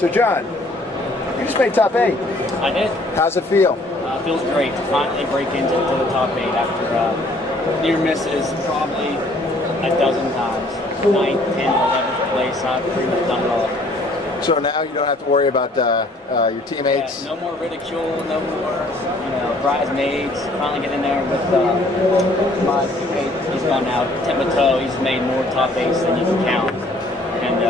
So John, you just made top 8. I did. How's it feel? Feels great to finally break into the top 8 after near misses probably a dozen times. 9th, 10th, 11th place. I've pretty much done it all. So now you don't have to worry about your teammates? Yeah, no more ridicule, no more bridesmaids. Finally get in there with my teammate. He's gone now tip-to-toe. He's made more top 8s than you can count. And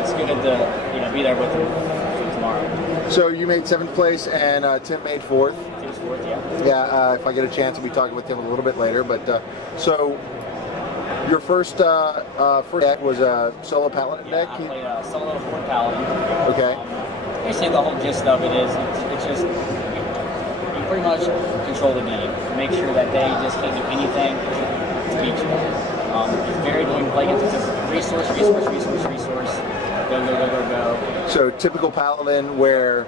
it's good to be there with him for tomorrow. So you made 7th place and Tim made 4th? Tim's 4th, yeah. Yeah, if I get a chance, we'll be talking with Tim a little bit later. But so your first deck was a solo paladin deck? I played a solo 4 paladin. Okay. Basically, the whole gist of it is it's just you pretty much control the game. Make sure that they just can't do anything to beat you. It's very going to play against. It's just resource. Go. So typical paladin where,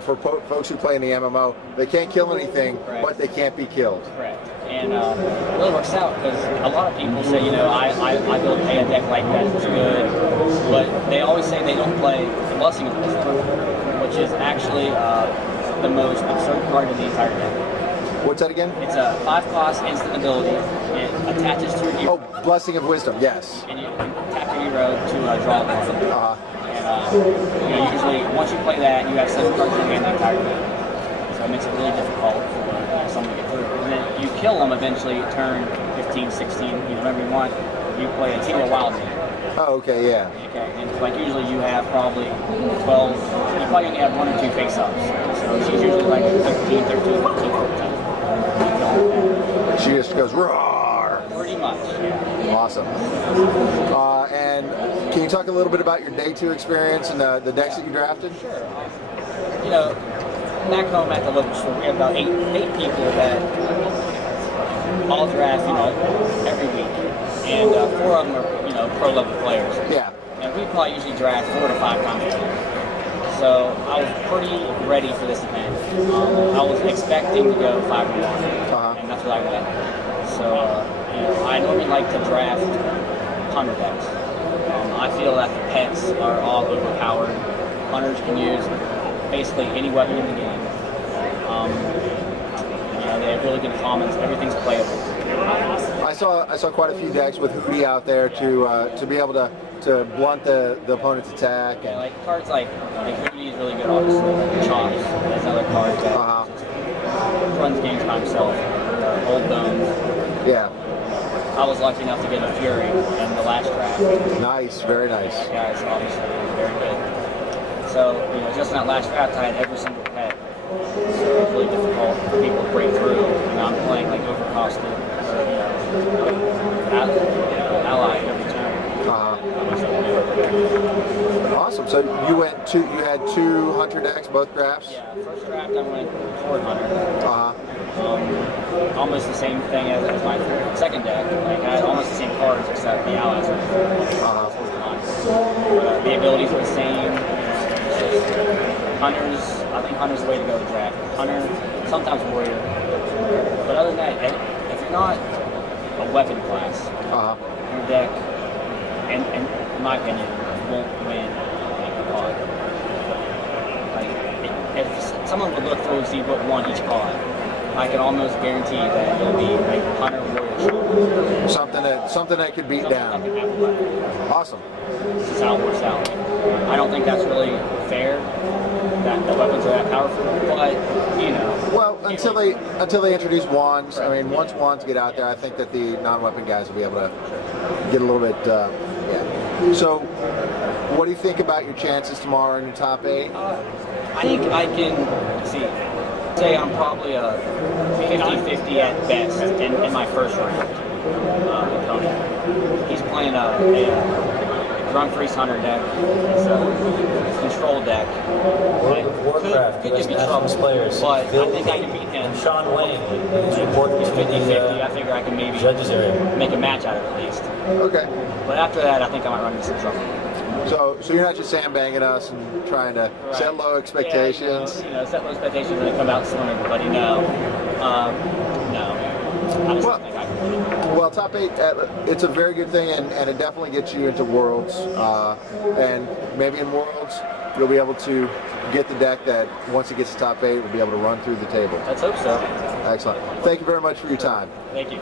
for folks who play in the MMO, they can't kill anything, Correct. But they can't be killed. Correct. And it really works out because a lot of people say, I build a deck like that, it's good, but they always say they don't play the Blessing of Wisdom, which is actually the most absurd card in the entire deck. What's that again? It's a 5-cost instant ability. It attaches to your hero. Oh, Blessing of Wisdom, yes. And you can tap your hero to draw a card. And usually, once you play that, you have 7 cards in your hand the entire game. So it makes it really difficult for someone to get through. And then you kill them eventually, turn 15, 16, whatever you want. You play a Teal Wild game. Oh, okay, yeah. Okay, and usually you have probably 12, you probably only have 1 or 2 face-ups. So she's usually like 15, 13, 14, 14. She just goes roar. Pretty much, yeah. Awesome. And can you talk a little bit about your day 2 experience and the decks that you drafted? Sure. Back home at the local store, we have about 8 people that all draft, every week, and 4 of them are, pro level players. Yeah. And we probably usually draft 4 to 5 times a year. So I was pretty ready for this event. I was expecting to go 5-1, and that's what I went. So I normally like to draft hunter decks. I feel that the pets are all overpowered. Hunters can use basically any weapon in the game. They have really good commons. Everything's playable. I saw quite a few decks with Hootie out there to be able to blunt the opponent's attack. Yeah, like cards like Hootie is really good, obviously. Chops is another card that runs games by himself. Old Bones. Yeah. I was lucky enough to get a Fury in the last draft. Nice, very nice. That guy's obviously very good. So, just in that last draft, I had every single pet. So it was really difficult for people to break through. I'm playing like overcosted, ally every turn. Awesome. So you had 2 hunter decks, both drafts? Yeah, first draft I went Horde Hunter. Almost the same thing as my second deck. Like I had almost the same cards except the allies are But the abilities were the same. Hunters, I think Hunter's the way to go to draft. Hunter, sometimes Warrior. But other than that, if you're not a weapon class, your deck, and in my opinion, won't win a pod. Like, if someone would look through and see what won each pod, I can almost guarantee that it'll be like Hunter Warrior. Something that could beat down. Awesome. This is how it works out. I don't think that's really fair that the weapons are that powerful, but Well, until they introduce wands. I mean, once wands get out there, I think that the non-weapon guys will be able to get a little bit. Yeah. So, what do you think about your chances tomorrow in your top 8? I think I can say I'm probably a 50-50 at best in my first round opponent. He's playing a Grunfreeze Hunter deck. It's a control deck. Warcraft, could give me trouble, players. But I think I can beat him. And Sean Wayne, who's reporting He's to 50-50. I figure I can maybe judges area. make a match out of it at least. Okay. But after that, I think I might run into some trouble. So you're not just sandbagging us and trying to set low expectations. Set low expectations and come out and let everybody know. No. I just don't think I can win it. Well, top 8, it's a very good thing, and it definitely gets you into Worlds. And maybe in Worlds, you'll be able to get the deck that once it gets to top 8, will be able to run through the table. Let's hope so. Excellent. Thank you very much for your time. Thank you.